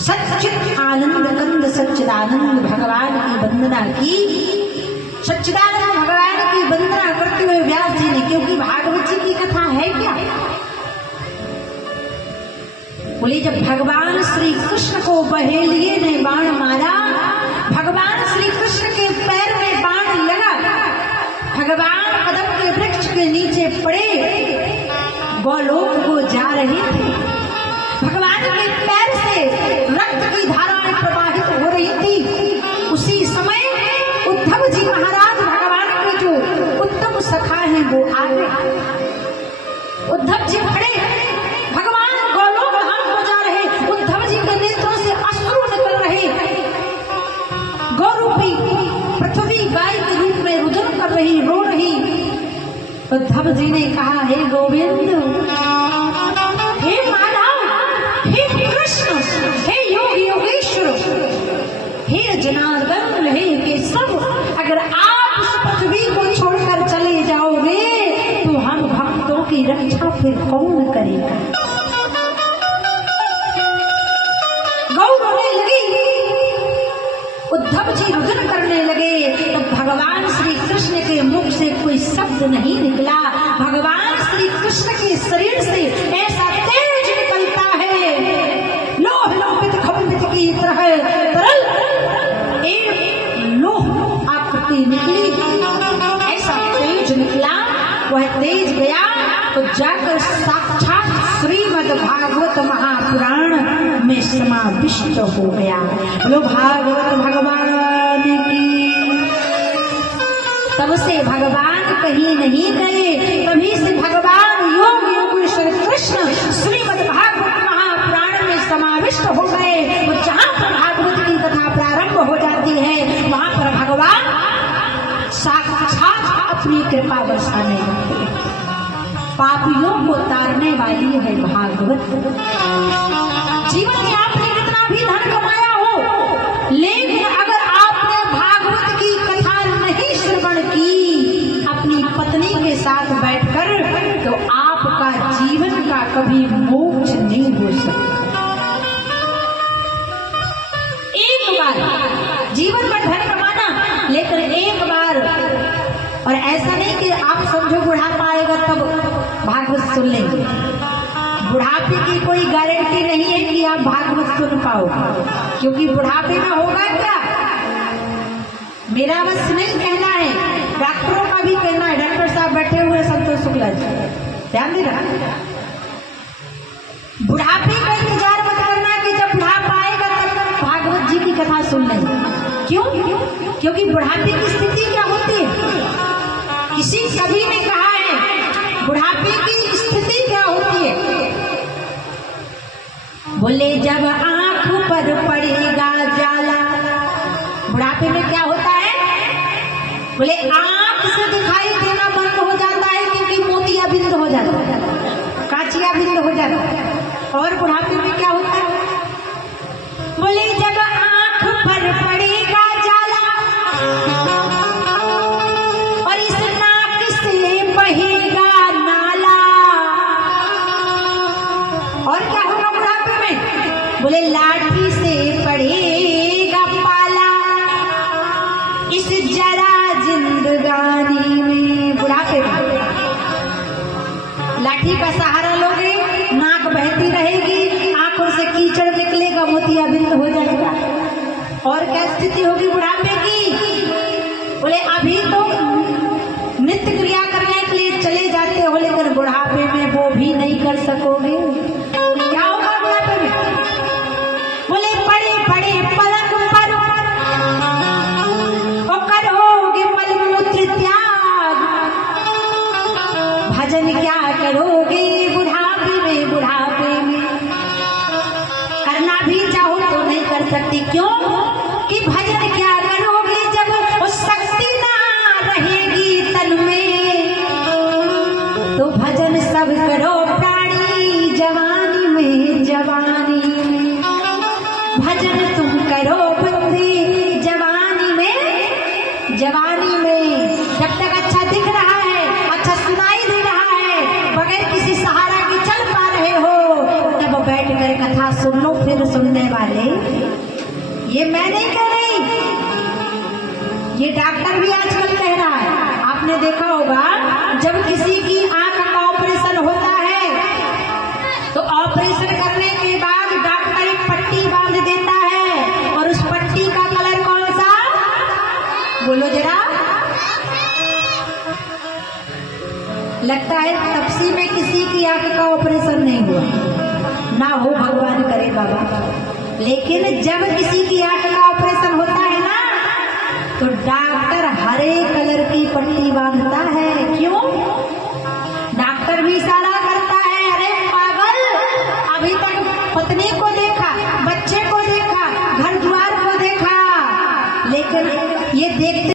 सच्चित आनंद कंद सच्चिदानंद भगवान की वंदना की। सच्चिदानंद भगवान की वंदना करते हुए व्यास जी ने, क्योंकि भागवत जी की कथा है क्या, बोले जब भगवान श्री कृष्ण को बहेलिए ने बाण मारा, भगवान श्री कृष्ण के पैर में बाण लगा, भगवान कदम के वृक्ष के नीचे पड़े, गोलोक को जा रहे थे, भगवान के पैर से रक्त की धाराएं प्रवाहित हो रही थी। उसी समय उद्धव जी महाराज भगवान के जो उत्तम सखा हैं वो आ गए। उद्धव जी खड़े, भगवान गोलोक धाम को जा रहे, उद्धव जी के नेत्रों से अश्रु निकल रहे, गौरूपी पृथ्वी गाय के रूप में रुदन कर रही, रो रही। उद्धव जी ने कहा, हे गोविंद, हे माधव, हे कृष्ण, हे योगी योगेश्वर, हे जनार्दन, हे केशव, अगर आप इस पृथ्वी को छोड़कर चले जाओगे तो हम भक्तों की रक्षा फिर कौन करेगा। गौ रोने लगी, उद्धव जी रुदन करने लगे, तो भगवान श्री कृष्ण के मुख से कोई शब्द नहीं निकला। भगवान श्री कृष्ण के शरीर से ऐसा तेज निकलता है, लोह लोहित खंभित की तरह तरल एक लोह आकृति निकली, ऐसा तेज निकला। वह तेज गया तो जाकर साक्षात श्रीमद् भागवत महापुराण में समाविष्ट हो गया। बोलो भागवत भगवान की। तब से भगवान कहीं नहीं गए, तभी से भगवान योग योगेश्वर कृष्ण श्रीमद् भागवत महापुराण में समाविष्ट हो गए। और जहाँ पर भागवत की कथा प्रारंभ हो जाती है वहाँ पर भगवान साक्षात अपनी कृपा बरसाने लगते हैं। पापियों को तारने वाली है भागवत। जीवन में आपने कितना भी धन कमाया हो, लेकिन अगर आपने भागवत की कथा नहीं श्रवण की अपनी पत्नी के साथ बैठकर, तो आपका जीवन का कभी मोक्ष नहीं हो सकता। एक बार जीवन में धन कमाना, लेकिन एक बार, और ऐसा नहीं कि आप समझो बुढ़ापा आएगा तब भागवत सुन लेंगे। बुढ़ापे की कोई गारंटी नहीं है कि आप भागवत सुन पाओगे, क्योंकि बुढ़ापे में होगा क्या, मेरा बस नहीं कहना है, डॉक्टरों का भी कहना है। डॉक्टर साहब बैठे हुए संतोष शुक्ला जी, ध्यान देना, बुढ़ापे का इंतजार मत करना कि जब बुढ़ापा आएगा तब भागवत जी की कथा सुन लेंगे। क्यों? क्योंकि बुढ़ापे की स्थिति क्या होती है, किसी कवि ने कहा है बुढ़ापे की स्थिति क्या होती है, बोले जब आंख पर पड़ेगा जाला। बुढ़ापे में क्या होता है, बोले आंख से दिखाई देना बंद हो जाता है, क्योंकि मोतिया बिंद हो जाता है, काचिया बिंद हो जाता है। और बुढ़ापे में क्या होता है, बोले जब आंख पर पड़ेगा जाला और इस नाक से बहेगा नाला। और क्या होगा बुढ़ापे में, बोले लाठी से पड़ेगा पाला इस जरा जिंदगानी में। बुढ़ापे में लाठी का सहारा लोगे, नाक बहती रहेगी, आंखों से कीचड़ निकलेगा, मोतिया बिंद हो जाएगा। और क्या स्थिति होगी बुढ़ापे की, बोले अभी तो नित्य क्रिया करने के लिए चले जाते हो, लेकिन बुढ़ापे में वो भी नहीं कर सकोगे। क्या होगा बुढ़ापे में, बोले बड़े बड़े पलंग पर करोगे मलमूत्र त्याग, भजन क्या करोगे बुढ़ापे में। बुढ़ापे में करना भी चाहो तो नहीं कर सकती, क्यों कि भजन क्या करोगे जब वो शक्ति ना रहेगी तन में। तो भजन सब करो प्राणी जवानी में, जवानी में भजन तुम करो बंदे जवानी में, जवानी में। जब तक अच्छा दिख रहा है, अच्छा सुनाई दे रहा है, बगैर किसी सहारा के चल पा रहे हो, तब बैठ कर कथा सुन लो, फिर मेरे सुनने वाले, ये मैं नहीं कह रही, ये डॉक्टर भी आजकल कह रहा है। आपने देखा होगा जब किसी की आंख का ऑपरेशन होता है तो ऑपरेशन करने के बाद डॉक्टर एक पट्टी बांध देता है, और उस पट्टी का कलर कौन सा, बोलो जरा। लगता है तपसी में किसी की आंख का ऑपरेशन नहीं हुआ, ना हो भगवान करे बाबा। लेकिन जब किसी की आंख का ऑपरेशन होता है ना, तो डॉक्टर हरे कलर की पट्टी बांधता